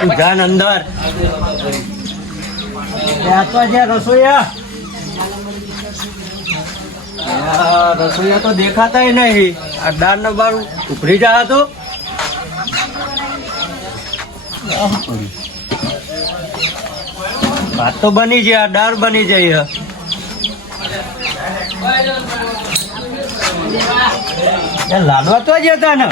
તું જાન અંદર રસોઈયા તો દેખાતા નહીં. આ દાળ ને બારું ઉભરી જા તો ભાત તો બની જાય, દાળ બની જાય. લાડવા તો જ હતા ને.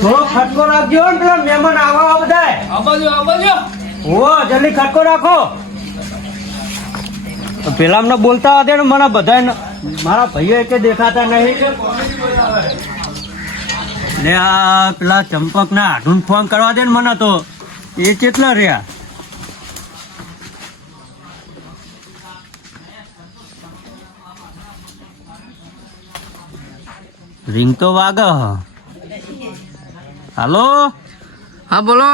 થોડો ખટકો રાખજો ને, પેલા મહેમાન આવા બધા. ઓ જલ્દી ખટકો રાખો. પેલા અમને બોલતા હતા ને, મને બધા મારા ભાઈઓ કે દેખાતા નહીં ને. આ પેલા ચંપક ના હાડું ફોન કરવા દે ને મને, તો એ કેટલા રહ્યા. રિંગ તો વાગે. હાલો, હા બોલો.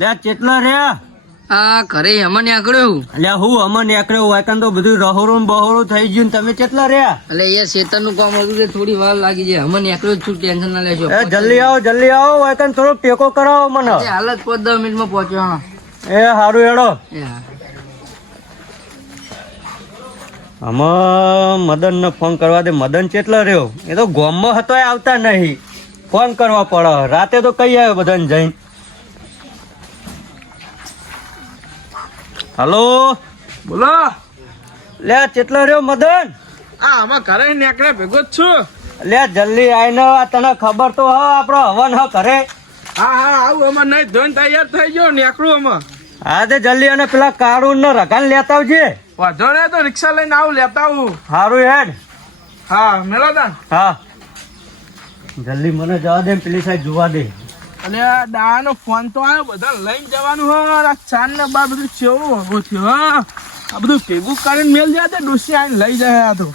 લે કેટલા રહ્યા? આ ઘરે અમને આકડ્યું. એટલે હું અમને એકડ્યો વાયકન તો બધું રહોરું બહોરું થઈ ગયું ને. તમે કેટલા રહ્યા? એટલે એ શેતર નું કામ હતું, થોડી વાર લાગી જાય. અમને એકડ્યો છું, ટેન્શન ના લેશો. જલ્દી આવો વાયકન, થોડો ટેકો કરાવો મને. હાલત 5-10 મિનિટમાં પહોંચ્યો. એ સારું હેડો. આમાં મદન ને ફોન કરવા દે. મદન કેટલા રહ્યો? એ તો ગામમાં હતો, આવતા નહીં. ફોન કરવા પડે. રાતે તો કઈ આવ્યો બધાને જઈને. હલો, બોલો. લે કેટલા રહ્યો મદન? આમાં ઘરે નીકળે ભેગો જ છું. લે જલ્દી આવીને. તને ખબર તો હ આપડો હવન હ ઘરે. હા આવું અમાર નહીં ધોઈને તૈયાર થઈ ગયો નીકળું અમે. હા તે જલ્દી. અને પેલા કાળું ને રકાન લેતા આવજે. વાંધો ને, તો રિક્ષા લઈને આવું લેતા આવું. સારું હેડ. હા મેળો તાન. હા જલ્દી મને જવા દે, પેલી સાઈડ જોવા દે. અને આ દાનો ફોન તો આવ્યો, બધા લઈને જવાનું હ. આ ચાંદ ને બાર બધું ચેવું હોવું થયું. હા આ બધું ભેગું કરીને મેલ જાય, ડોસી આવીને લઈ જાય. આ તો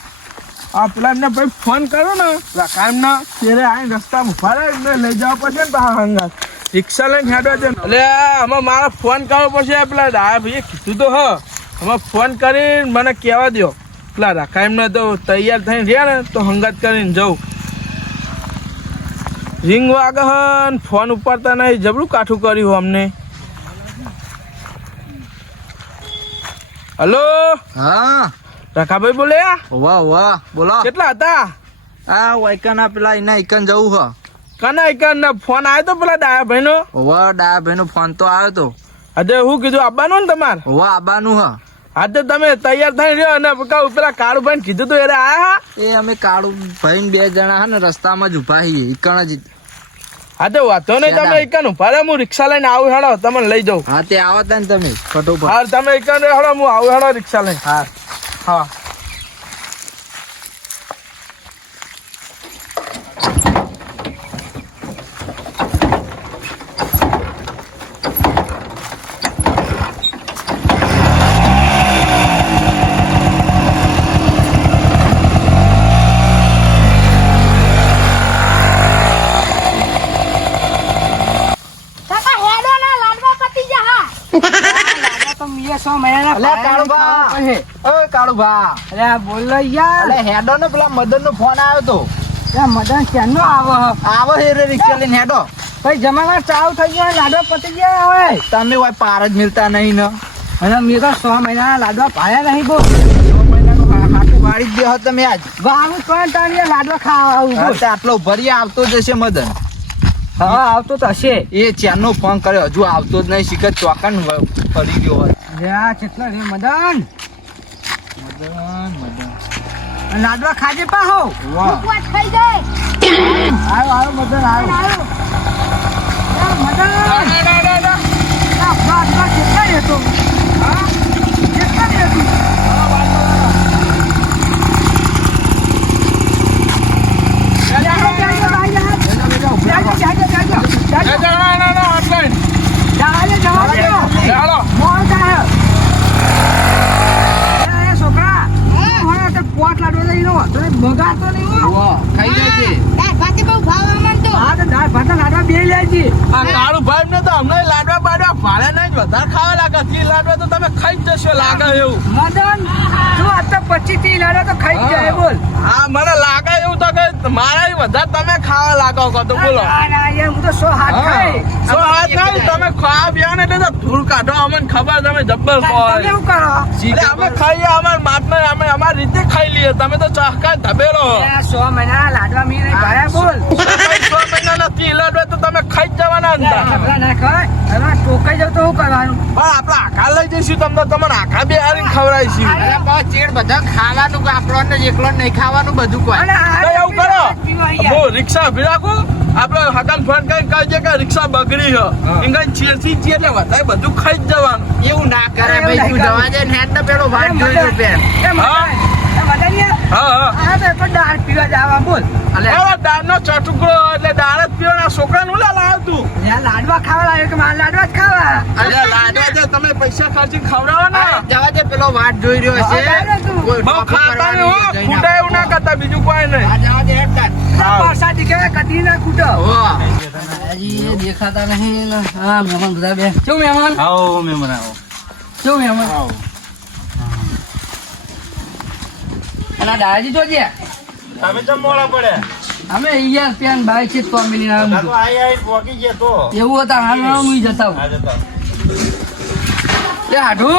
આ પેલા એમને ભાઈ ફોન કર્યો ને કાયમના, ત્યારે આવીને રસ્તામાં ઉભા રહે, લઈ જવા પડશે ને પાછા હંગાત. રિક્ષા લઈને હેડવા છે. એટલે આમાં મારે ફોન કરવો પડશે. પેલા ડાયા ભાઈએ કીધું તો હ, આમાં ફોન કરીને મને કહેવા દો. પેલા રાખા એમને તો તૈયાર થઈને રહ્યા ને, તો હંગાત કરીને જાઉં. રિંગ વાગે હન, ફોન ઉપાડતા નહીં. જબરું કાઠું કર્યું અમને. હલો, હા રખાભાઈ બોલે? વાહ બોલો. કેટલા હતા? આ વાયકાના પેલા એના ઇકન જવું હ. કના એક ફોન આવ્યો તો પેલા ડાયા ભાઈ નો? ડાયા ભાઈ નો ફોન તો આવ્યો તો. આજે હું કીધું આવવાનું ને તમારે? આબાનું હ. આજે તમે તૈયાર થઈ રહ્યો અને પેલા કાળુ ભાઈ કીધું તું એને આયા? એ અમે કાળુ ભાઈ 2 જણા હે ને રસ્તામાં જ ઉભા છીએ. ઇકણ જ. હા તો વાંધો નહીં, તમે ઇકન ઉભા રહો, હું રિક્ષા લઈને આવું હેડો, તમને લઈ જાઉં. હા તે આવતા ને તમે ફટોફટ. હા તમે ઇકન હેડો, હું આવું હેડો રિક્ષા લઈને. હા હા મદન નો ફોન આવ્યો તો. મદન ક્યાંનો આવો રિક્ષા લઈને હેડો. ભાઈ જમાના ચાલુ થઈ ગયો, લાડવા પતી ગયા હવે. તમે હોય પાર જ મિલતા નહીં ને. અને મેં તો 6 મહિના લાડવા પાયા નહીં. બહુ 6 મહિનાનું હાટું વાળી જ દે તમે આજ. આવું કોણ તારી લાડવા ખાવા આવું? આટલો ભરી આવતો જ હશે મદન. હા આવતો તો હશે. એ ચારનો ફોન કર્યો, હજુ આવતો જ નહીં. શિખર ચોકન ફરી ગયો હોય. કેટલા રે મદન? લાડવા ખાજે પાહો. થઈ જાય. આવ્યો મદન આવ્યો. મદન કેટલા રહેતો? હા કેટલા રહેતું? છોકરા પોટ લાડવા મગાતો નહીં. ખાઈ જાય છે. ભાતે બહુ ભાવ આમાં તો. હા તો દાળ ભાત લાડવા બે લે છે. આ કાળુ ભાઈ ને તો અમને લાડવા બાડવા ભાડે નહીં વધારે ખાવા લાગે 30 લાડવા તો તમે ખાઈ જ જશો લાગે એવું. મદન તું આ તો 25-30 લાડવા તો ખાઈ જ જાય બોલ. હા મને લાગે એવું તો કે મારા વધારે તમે ખાવા લાગો છો તો બોલો. ના ના યાર હું તો 100 હાથ ખાઈ. સો હાથ નહીં તમે ખાવા પીવા ને એટલે તો ધૂળ કાઢો અમને ખબર તમે જબ્બર તમે ખવાય. શું કરો? એટલે અમે ખાઈએ અમાર માપને અમે અમારી રીતે ખાઈ લઈએ તમે તો ચાહકા ધબેલો. આ 100 મહિના લાડવા મી નહીં ભાયા બોલ. 6 મહિના નથી લાડવા તો તમે ખાઈ જ જવાના હતા. આપડા ના ખાય હવે ટોકાઈ જાવ તો શું કરવાનું? પણ આપણે આખા લઈ જઈશું તમને તમારે આખા બે હારીને ખવડાવીશું. અરે બા ચેડ બધા ખાવાનું કે આપણને એકલો નહીં ખાવાનું બધું કોઈ. અને આ તો એવું કરો પીવા યાર. હું રિક્ષા ઉભી રાખું આપણે હકાન ફોન કરીને કહીએ કે રિક્ષા બગડી છે એંગા ચેરથી ચેર એટલે વધારે બધું ખાઈ જ જવાનું. એવું ના કરે ભાઈ તું જવા દે નેટ ને પેલો વાટ જોઈ લો પેન. એ મદનિયા હા હા આ તો એક દાળ પીવા જાવા બોલ. અલે એવો દાળનો ચટુકડો એટલે દાળ જ પીવાના છોકરાને ઉલા લાવ તું. યાર લાડવા ખાવા લાગે કે મારા લાડવા જ ખાવા. અરે લાડવા છે તમે પૈસા ખર્ચી ખવડાવવાના. જવા દે પેલો વાટ જોઈ રહ્યો છે હા, જા તું. કોઈ બહુ ટોપી ખાતા નહીં હો કરવાની ખૂટા એવું ના કરતા બીજું કોઈ નહીં. આ જવા દે હેડ તાર. હા. પાછા દીકરા કદી ના કૂટો. હજી એ દેખાતા નહીં ને. હા મહેમાન બધા બે શું મહેમાન આવો મહેમાન આવો. શું મહેમાન અને આ દાદાજી જોજે તમે ચમ મોડા પડ્યા? અમે અહીંયા ત્યાં બાઈક છે તો મિલી ના આ તો આઈ પોકી ગયા તો. એવું હતા હાલ હું જતા હું. આ જતા. એ હાડુ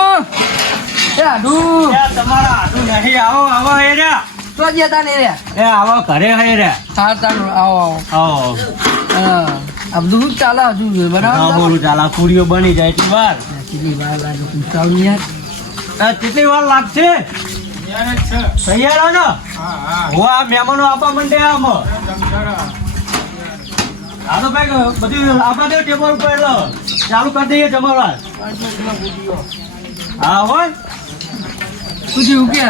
યા તમારા હાથું નહીં આવો આવો હે રે. તો જતા નહીં રે એ આવો ઘરે હે રે. હા તારું આવો આવો આવો. હા આ બધું શું ચાલે હજુ હા બરાબર બોલું ચાલા પૂરીઓ બની જાય એટલી વાર. કેટલી વાર લાગે પૂછતા હું યાર આ કેટલી વાર લાગશે? તૈયાર હો ને? હું આ મહેમાનો આપવા માંડે આમ. આ તો ભાઈ બધું આપવા દે ટેબલ ઉપર એટલે ચાલુ કરી દઈએ જમણવાર. હા હોય શું થયું કે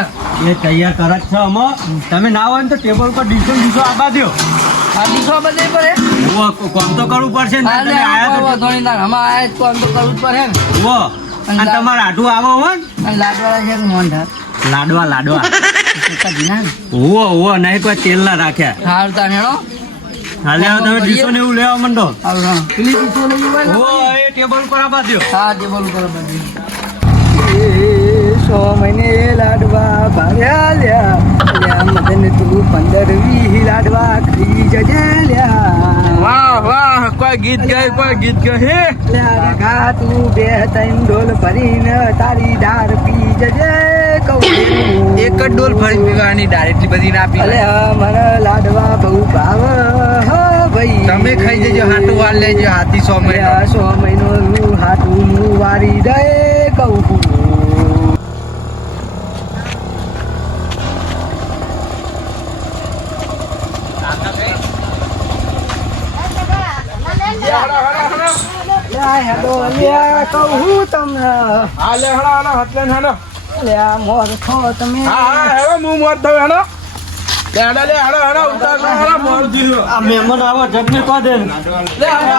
એ તૈયાર કરે જ છે અમે. તમે ના હોય ને તો ટેબલ ઉપર ડીશો આપવા દો. આ દીકરો બધે પડે કોમ તો કરવું પડશે ને. તમે આયા તો ધોની તાર હમણાં આયા તો આમ તો કરવું જ પડે ને ઉભો. અને તમારે આઢું આવો હોય ને અને લાડવાળા છે કે મોહનધાર લાડવા કદી ના ને ઓવો નહીં કોઈ તેલ ના રાખ્યા. હાર તાર હેડો હાલે હવે તમે ડીશો ને એવું લેવા માંડો. હાલ હા પેલી દીકરો લઈ હોય ને ઓ એ ટેબલ ઉપર આપવા દો. હા ટેબલ ઉપર બધી 100 મહિને લાડવા ભર્યા લ્યા મદન તું 15-20 લાડવા ખાઈ જજે લ્યા. વાહ વાહ કોઈ ગીત ગાય કોઈ ગીત ગાય. લ્યા રઘા તું 2-3 ડોલ ભરીને તારી દાળ પી જજે કહું. એક જ ડોલ ફરી પીવાની ડાળ એટલી બધી ના પી અલ્યા મને લાડવા બહુ ભાવ હો ભાઈ. તમે ખાઈ જજો હાટું વાર લેજો હાથી 100 મહિના અલ્યા 100 મહિનો હાથું હું વારી દે કહું. હેડો અલ્યા કહું તમને. હા લે હળો હળો હટલે ને હળો. અલ્યા મોર છો તમે. હા હા હેડો હું મોર થયો હેડો. લે હેડો લે હેડો હેડો ઉતાર નો હેડો મોર થયો. આ મહેમાન આવો જગને કહો દે. લે આવો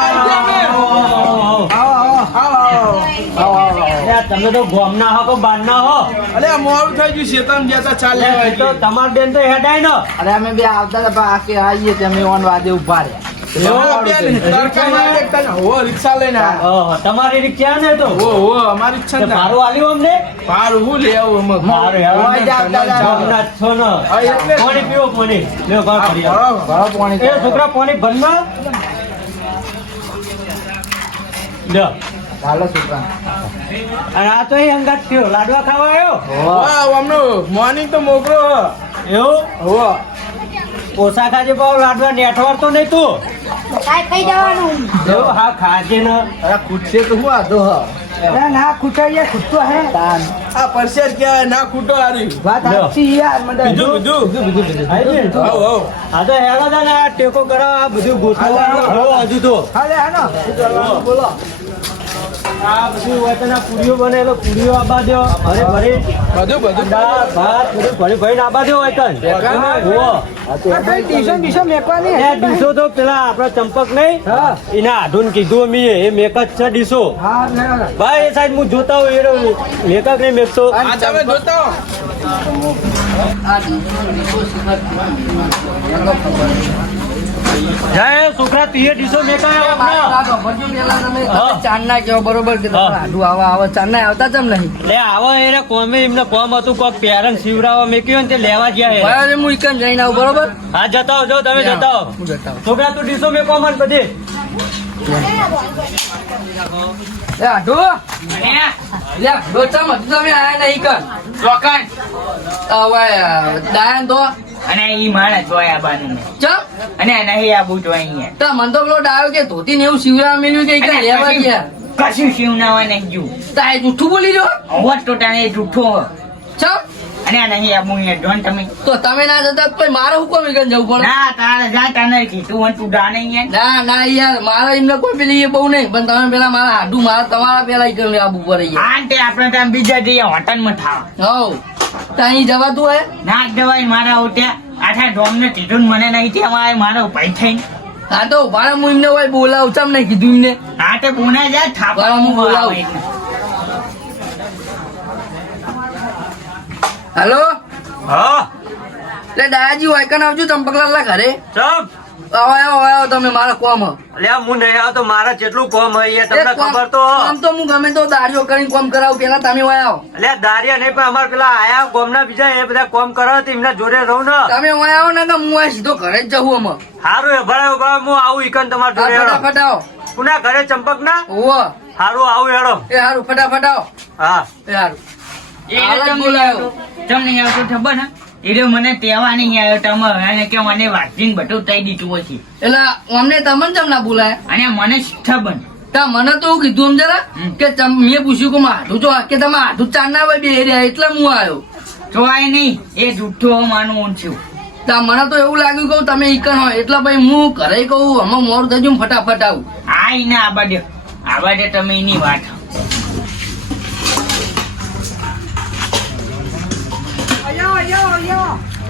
તમે તો ગોમના હો કે બારના હો. અલે મોડું થઈ ગયું શેતન જતા ચાલે એ તો તમાર બેન તો હેડાય ને. અરે અમે બે આવતા હતા બાકી આવીએ તમે ઓન વાદે ઉભા રહ્યા રિક્ષા લઈને આવ્યા. ઓહો, તમારી રિક્ષા ને તો ઓ અમારી ઈચ્છા તો ના. ભાડું આલ્યું અમને. ભાડું હું લઈ આવું અમે. ભાડું હેડો. હોય જ આવતા હતા. ગોમના જ છો ને. હા, એટલે જ. પાણી પીવો પાણી. લ્યો ભાવ કરી આવો. ભાડું પાણી એ છોકરા પાણી ભરના. લ્યો. ચાલો છોકરા અને આ તો એ અંગાત થયો લાડવા ખાવા આવ્યો. વાહ અમનું મોર્નિંગ તો મોકલો. એવું હો પોસા ખાજે પાવ લાડવા નેઠવાડતો નહીં તું. ખાઈ જવાનું. એવું હા ખાજે ને. અરે ખૂટશે તો હું આધો હ. ના ખૂટાઈએ ખૂટતો હે. આ પરસે જ કહેવાય ના ખૂટો હારી. વાત લ્યો. સાચી યાર મદન. બીજું આઈ ગઈ ને? હવ હવ. આ તો હેલો છે ને આ ટેકો કરાવ આ બધું ગોઠવવાનું હો હજુ તો. હાલે હાલો. બોલો. આ બધું વતના પૂરીઓ બનેલો પૂરીઓ આબા દો. ભરે ભરે બધું દાળ ભાત બધું ભરી ભરીને આબા દો વતન. હો. આ કઈ ટીશન મેકવાની એ ડીશો તો પેલા આપડા ચંપક નહીં હા એના આધુન કીધું અમે એ મેક જ છે ડીશો. હા ને ભાઈ એ સાઈડ હું જોતા હોય એ મેક જ નહીં મેકતો. આ તમે જોતા હો. આ દીકરો શીખર જય છોકરા તું એ ડીશો મેકાયો મારી હમણાં. વાત સાંભળજો પેલા તમે હા. ચાંદના કહો બરોબર કે તમારે હા. આડું આવા ચાંદના આવતા ચમ નહીં લે આવો એને કોમે એમને કોમ હતું કોક પેરેન્ટ શિવરાવા મેક્યો ને તે લેવા ગયા એ. બરાબર હું ઈકન જઈને આવું બરોબર હા જતા આવો, જો તમે જતા આવો. હું જતા આવું. છોકરા તું ડીશો મેકો મને બધી. એ આડું લે ડોચા માં તમે આયા નહીં કર ચોકન હવે દાયન તો અને ઈ માણસ જોયા બાનું ચમ અને નહીં આબુ જોઈ તો મન તો પેલો ડાયો કે ધોતી ને એવું શિવરા મેલ્યું કે ઈકન લેવા ગયા કશું શિવનાવા નહીં ગયું તાય જૂઠું બોલી જો હોત તો તાને જૂઠો ચમ અને આ નહીં આબુ અહીંયા જોન તમે તો તમે ના જતા તો પછી મારે હુકમ ઈકન જવું પડે ના તારે જા તાને કીધું હોય તું ડા નહીં ના ના યાર મારા એમને કોઈ પેલી એ બહુ નહીં પણ તમે પેલા મારા હાડું મારા તમારા પેલા ઈકન આબુ પડે યાર આ તે આપણે ત્યાં બીજા જઈએ હોટલમાં થાવ હવ ત્યાં જવાતું હોય ના જવાય મારા ઉઠ્યા આઠા ડોમને કીધું ને મને નહીં ત્યાં આવે મારો ભાઈ થઈને હા તો ભાડે હું એમને હોય બોલાવું ચમ નહીં કીધું એમને આ તે પુણે જાય થાપા બરાબર, હું બોલાવું. હેલો હા એટલે દાદાજી હોય કન આવજો ચંપકલાલ ઘરે ચમ આવો તમે મારા કોમ લે હું નહીં આવતો મારા જેટલું કોમ હોય એ તમને ખબર તો આમ તો હું ગમે તો દાડીઓ કરીને કોમ કરાવું પેલા તમે હોય આવો લે દારિયા નહીં પણ અમાર પેલા આયા ગોમના બીજા એ બધા કોમ કરો તો એમના જોડે રહું ને. તમે હોય આવો ને કે હું હોય સીધો ઘરે જ જવું અમે હારું એ ભરાયો ભરાયો હું આવું ઈકન તમારા જોડે હેડો. ફટાફટ આવો કુના ઘરે ચંપક ના ઓવો હારું આવું હેડો. એ હારું ફટાફટ આવો હા એ હારું એ હાલ જ તમને બોલાયો. તમને આવતો ખબર ને એ રહ્યો મને તેવા નહીં આવ્યો તમે અને કે મને વાંચીને બધું તઈ દીધું પછી એટલે અમને તમને ચમ ના બોલાય અને મને ખબર તા મને તો એવું કીધું એમ જરા કે મેં પૂછ્યું કે હાથું જો કે તમે હાથું ચાંદના હોય બે રહ્યા એટલે હું આવ્યો જોવાય નહીં એ જુઠ્ઠો માનવું છું તા મને તો એવું લાગ્યું કે તમે ઈકણ હોય એટલે ભાઈ હું ઘરે કહું હમણાં મોર થઈ જઉં ફટાફટ આવું આ ઈને આબાડે તમે એની વાત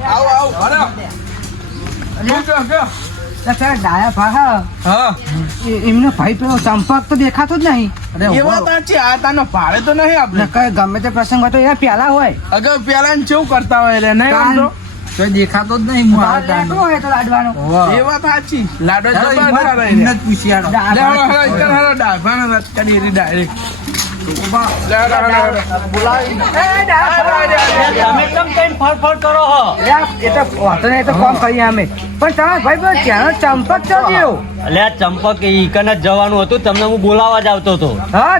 આવો આવો ડાયા ફાહા હા એમનો ભાઈ પેલો ચંપક તો દેખાતો જ નહીં એ વાત સાચી આ તાનો ભાડે તો નહીં આપણે કઈ ગમે તે પ્રસંગ હોય તો એ પેલા હોય અગર પેલા ને કેવું કરતા હોય રે નહીં આમ તો દેખાતો જ નહીં હોય તો લાડવાનો એ વાત સાચી લાડો જબર કરે રે. લે હળો હળો ઈકન હળો ડાભાનો વાત કરી રી ડાયરેક્ટ લે હળો હળો હળો. તમે કેમ કઈ ફરફર કરો હો? અલે આ ચંપક ઈકન જ જવાનું હતું તમને હું બોલાવા જ આવતો હતો. હા,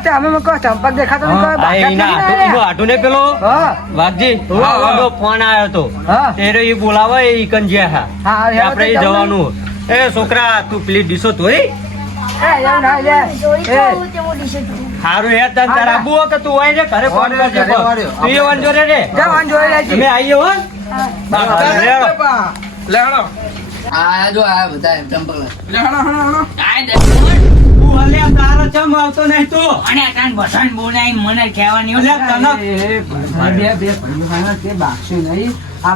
એના હાટુ ને પેલો વાઘજી એનો ફોન આવ્યો હતો તેરે ઈ બોલાવા એ ઈકન જ્યાં હા આપણે ઈ જવાનું. એ છોકરા તું પેલી ડીશો ધોઈ હારું યાર તને તાર આબુ હો કે તું હોય ને ઘરે ફોન કરજે તું એ વાંધો રે રે તમે આવીએ હો લે હળો આયા જો આયા બધા ચંપક લે હળો હળો હળો તું અલ્યા તારો ચમ આવતો નહીં તું અને તાન બધાને બોલાવી મને કહેવાની અલ્યા તને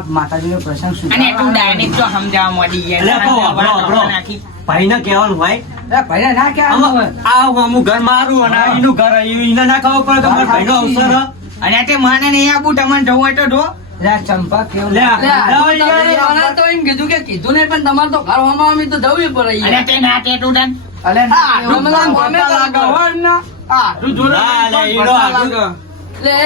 માતાજીનો પ્રસંગ શું અને તું ડાયરેક્ટ તો સમજાવવા મળી અલ્યા કહો, ગયા આપણો. ભાઈને કહેવાનું હોય ના આ અમુક ઘર મારું અને આ એનું ઘર એને ના ખબર પડે કે મારા ભાઈનો અવસર હ. અને તે મને નહીં આપું તમને જવું હોય તો જો ચંપક કેવું લે, મને લે, તો એમ કીધું કે કીધું નહીં પણ તમારે તો ઘર હોમાં તો જવું પડે અને યાર. તે ના તે તું તને ના, લે, ઈનો હાટુ. લે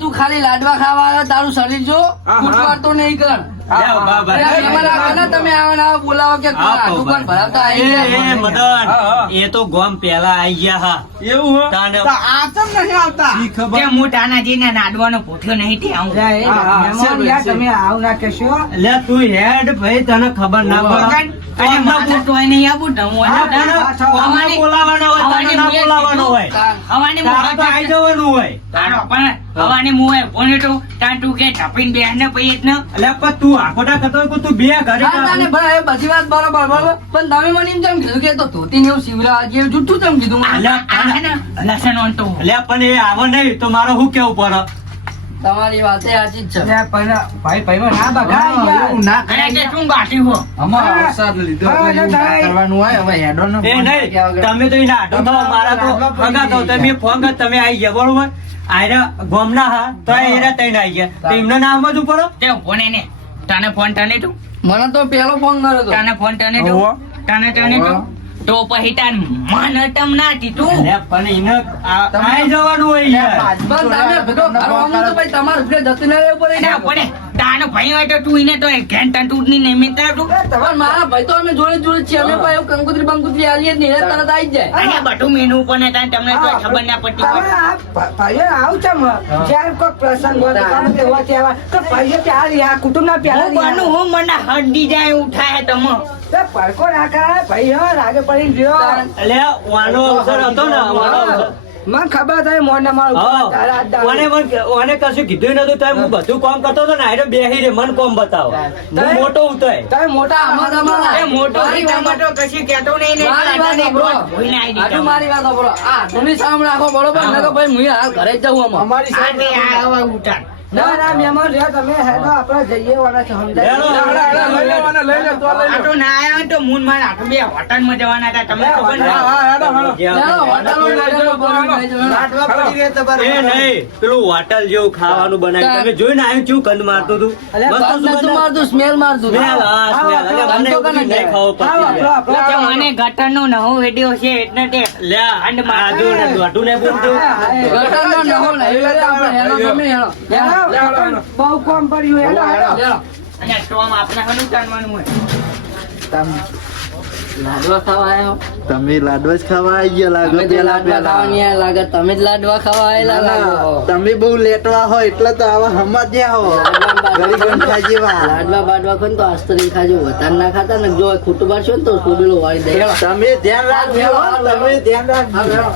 તું ખાલી લાડવા ખાવા આવે તારું શરીર જો ઉઠવા તો નહીં કર લે, ઉભા, ઉભા. અરે મહેમાન આવે ને તમે આવો ને આવો બોલાવો કે હા, આટલું પણ ભરાવતા એ, આવી એ, ગયા. મદન, હા. એ તો ગોમ પેલા આઈ ગયા હા એવું હો તાને- તો આ ચમ નહીં આવતા તે હું તાનાજીને નાડવાનો પૂછ્યો નહીં તે આવું લે, એ હા, મહેમાન યાર, તમે આવું ના કહેશો. લે તું હેડ ભાઈ તને ખબર ના પડે અને મારા તો નહીં આપું તો હું હા, તને કોને બોલાવાનો હોય તને ના બોલાવાનો હોય હવાની તારે તો આઈ જવાનું હોય તારો પણ હવાની મુએ ફોન તો તાન તું કે ઠપીને બેન ને પઈ જ ન એટલે પણ તું આખોટા કરતો હોય કે તું બે ઘરે હા, તાને ભલે એ બધી વાત બરોબર બરોબર પણ તમે મને એમ કેમ કીધું કે તો ધોતી ને એવું શિવરા જેવું જુઠ્ઠું કેમ કીધું મને? અલ્યા, આ ને લસણ ઓન તો એટલે પણ એ આવે નહીં તો મારે શું કેવું પડે તમારી વાત એ સાચી જ છે ભાઈ એવું ના અને તે શું બાટી હો કરવાનું હોય હવે હેડો ને એ નહીં તમે તો એના આટો થો મારા તો ભગા થો તમે ફોન કર તમે આવી ગયા બરોબર આયરા ગોમના હા તો એરા તઈને આવી ગયા તો એમના નામ જ ઉપર તે ફોન એને તને ફોન તને તું મને તો પેલો ફોન કર્યો હતો તને ફોન તને તું હોવો. તને તો પછી તાર મન અટમ ના દીધું અલ્યા પણ એને આઈ જવાનું હોય યાર. પણ તમે ભેગો કરવાનું તો ભાઈ તમારે ઘરે જતું ના રહેવું પડે ના પડે તાનો ભાઈ હોય તો તું એને તો ઘેન તૂટ ની નહીં મિત્ર તું તમારે મારા ભાઈ તો અમે જોડે જોડે છીએ અમે પણ એવું કંકુતરી બંકુતરી આલીએ જ નહીં એ તરત આવી જ જાય અને બધું મેનુ પણ તાન તમને તો ખબર ના પડતી તમે આ ભાઈઓ આવું છે જ્યારે કોઈ પ્રસંગ હોય તો તમે તેવા તહેવાર તો ભાઈઓ ત્યારે આ કુટુંબના હું પ્યાલા બનું હું મને હરડી જાય ઉઠાય તમો પડકો ના કરાય ભાઈઓ રાગે પડી ગયો અલ્યા વાનો અવસર હતો ને વાનો અવસર. મને ખબર થાય મોને મારું હા. ઓને કશું કીધું નતું તોય હું બધું કામ કરતો હતો ને આયરો બેહી રે મન કોમ બતાવો હું મોટો ઉતોય તમે મોટા આમાં તમારા એ મોટો ટમાટો કશી કહેતો નહીં ને મારી વાત સાંભળો. ભૂઈને આવી આટલું દીધો. મારી વાત સાંભળો. આ ધૂની સામે રાખો બરોબર ને તો ભાઈ હું હાલ ઘરે જ જાઉં આમાં આ તે આ હવે ઉઠાડ. ના ના મહેમાન રહ્યા તમે હેડો આપણે જઈએ વાળા છે સમજાય હેડો. લઈ લેવાના, લઈ લે, તો લઈ આ લે. તો ના આયા હોય તો મૂન માર આટલું બે હોટલમાં જવાના હતા તમને ખબર હા, ના હા, હેડો, હેડો. ચાલો, હોટલો લઈ જાઓ, બરોબર લઈ જાઓ. એ નહીં પેલું હોટલ જેવું ખાવાનું બનાવ્યું તમે જોઈને આવ્યું કેવું કંદ મારતું હતું અલ્યા, મસ્ત નતું સુગંધ. મારતું, સ્મેલ મારતું. સ્મેલ, હા, સ્મેલ. અલ્યા, મને એવું કીધું નહીં ખાવું પડતું. તે મને ગટરનો નવો વિડિયો છે એટલે તે લ્યા, અંડ આદુ ને દોઢું ને બોલતું. ગટરનો નવો નહીં, એટલે આપણે હેલો ગમે હેલો. હેલો. બહુ કોમ પડ્યું હેડો હેડો હેલો. અને સ્ટોમ આપણે હનું જાણવાનું હોય લાડવા ખાવા આયા હો? તમે લાડવા જ ખાવા આવી ગયા લાગો તમે જે પેલા લાડવા ખાવા નહીં આયા લાગે, તમે જ લાડવા ખાવા આયેલા લાગો. તમે બહુ લેટવા હો એટલે તો આવા સમજ્યા હો ગરી ગંઠા જેવા લાડવા બાડવા ખાન તો આસ્તરી ખાજો, વધારે ના ખાતા ને જો ખોટું બારશો ને તો સોડેલો વાળી દે. તમે ધ્યાન રાખજો હો, તમે ધ્યાન રાખજો હેલો.